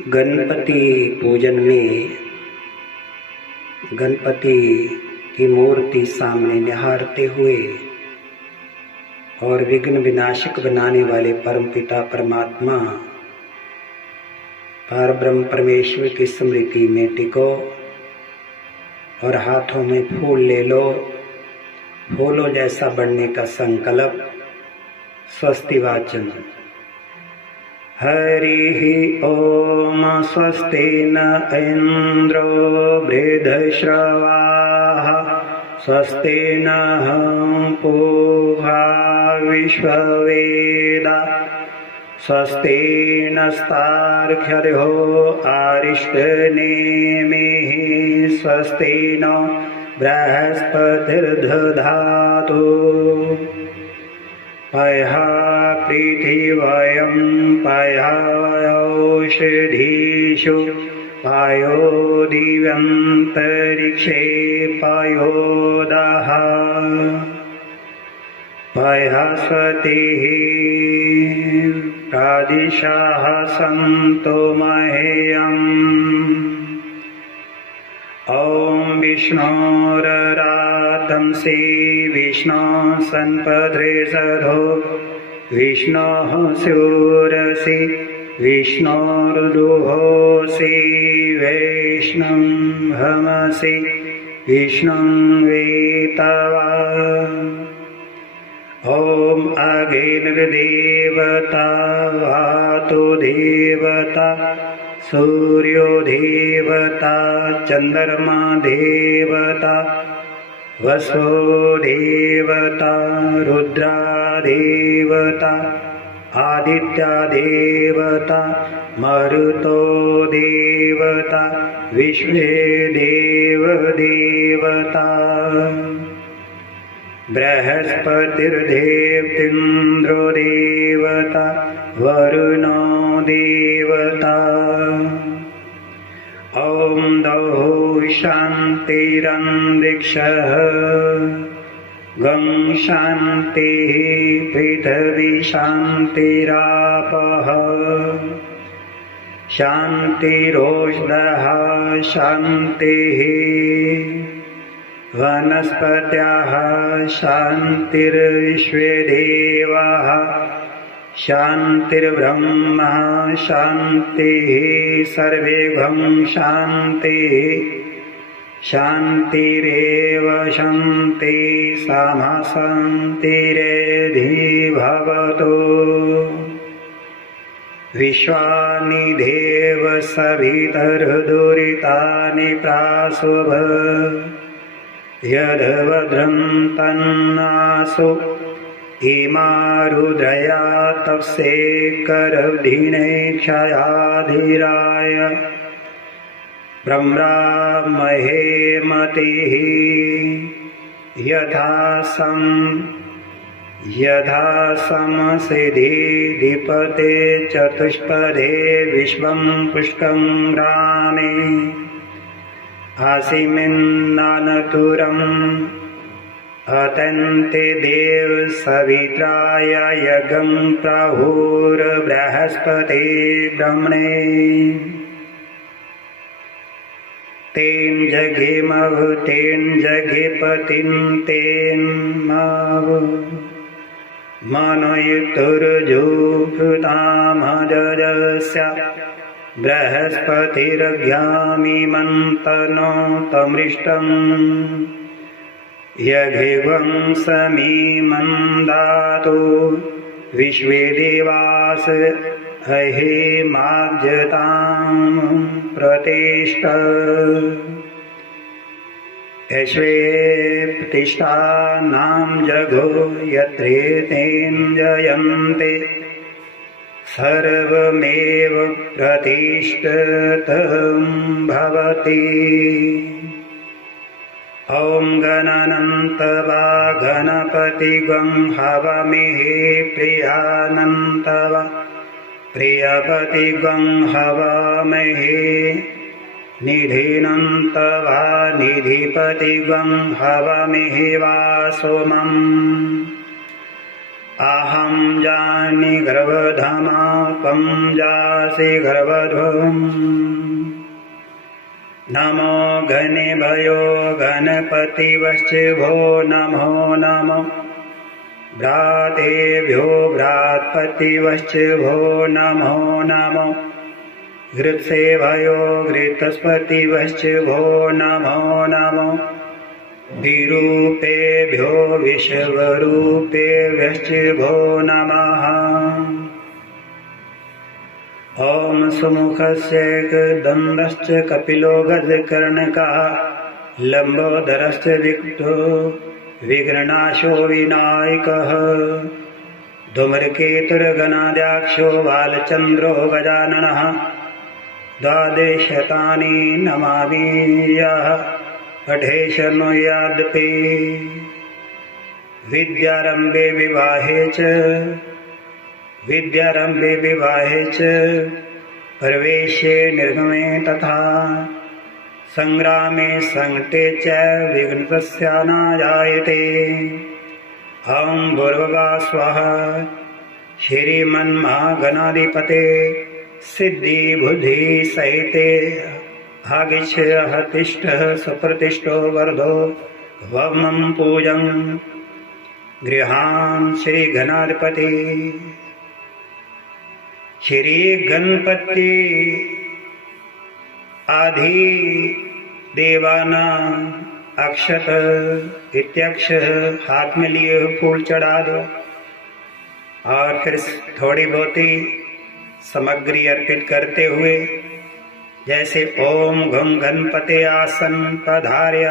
गणपति पूजन में गणपति की मूर्ति सामने निहारते हुए और विघ्न विनाशक बनाने वाले परमपिता परमात्मा परब्रह्म परमेश्वर की स्मृति में टिको और हाथों में फूल ले लो। फूलों जैसा बनने का संकल्प। स्वस्ति वाचन। हरि ओम। स्वस्ति न इंद्रो वृद्धश्रवाः स्वस्ति नः पूषा विश्ववेदा स्वस्ति नस्तार्क्ष्यो अरिष्टनेमिः स्वस्ति नो बृहस्पतिर्दधातु। पयः पृथिव्यां पयः ओषधीषु पयो दिव्यन्तरिक्षे पयोदः पयः स्वतिः प्रादिशाः सन्तो मह्यम्। ॐ विष्णोररातंसि विष्णोः सन्पद्रेसधो विष्णोः शूरसि विष्णोर्दुहोसि वैष्णवमसि विष्णुं वेतवा। ॐ अग्निर्देवता वातो देवता सूर्यो देवता चन्द्रमा देवता वसो देवता रुद्रा देवता आदित्या देवता मरुतो देवता विश्वे देव देवता। बृहस्पतिर्देवतीन्द्रो देवता वरुणो देवता। ॐ द्यौः शान्तिरन्तरिक्षः गं शान्तिः पृथिवी शान्तिरापः शान्तिरोषधयः शान्तिः वनस्पतयः शान्तिर्विश्वे देवाः शान्तिर्ब्रह्म शान्तिः सर्वेभं शान्तिः शान्तिरेव शान्ति सामा शान्तिरेधि भवतु। विश्वानि देव सवितर्दुरितानि प्रासुभ यद्भद्रं तन्नासु इमा रुद्रया तप्से करधिने क्षयाधिराय ब्रह्मणे मतिः यथा समसिद्धि दीपते चतुष्पदे विश्वं पुष्कं रामे आसिमिन्नानतुरम् अतन्ते देव सवित्राय यज्ञं प्राहुर्बृहस्पते ब्रह्मणे तेन जगेमव तेन जगेपतिं तेन माव मनयुतुर्जुभृतामजस्य बृहस्पतिरज्ञामिमन्तनो तमृष्टम् यज्ञं समीमन्दातु विश्वे देवास अहेमाज्यतां प्रतिष्ठ यश्वे प्रतिष्ठानां जगो यत्रेतेन जयन्ते सर्वमेव प्रतिष्ठितं भवति। ॐ गणानन्तवा गणपतिगं हवामहे प्रियानन्तवा प्रियपतिगं हवामहे निधिनन्तवा निधिपतिगं हवामहे वासोमम् आहम जानि गर्भधामा त्वं जासि गर्भध्वम् नमो घनेभ्यो गणपतिवश्च भो नमो नमो भ्रातेभ्यो भ्रातपतिवश्च भो नमो नमो घृत्सेभयो घृतस्पतिवश्च भो नमो नमो विरूपेभ्यो विश्वरूपेभ्यश्च भो नमः। ॐ सुमुखस्य एकदन्तश्च कपिलो गजकर्णकः लम्बोदरश्च विक्तो विघ्ननाशो विनायकः धूम्रकेतुर्गणाध्यक्षो बालचन्द्रो गजाननः द्वादशतानि नमामि यः पठे शृणुयादपि विद्यारम्भे विवाहे च प्रवेशे निर्गमे तथा संग्रामे संकटे च विघ्नस्य न जायते। ॐ भूर्भुवः स्वः श्रीमन्महागणाधिपते सिद्धि बुद्धि सहिते भागिच्छ हतिष्ठः सुप्रतिष्ठो वर्धो वमं पूजं गृहान् श्रीगणाधिपति श्री गणपति आदि देवाना अक्षत इत्यक्ष हाथ में लिए फूल चढ़ा दो और फिर थोड़ी बहुती सामग्री अर्पित करते हुए जैसे ओम घम गणपते आसन पधार्य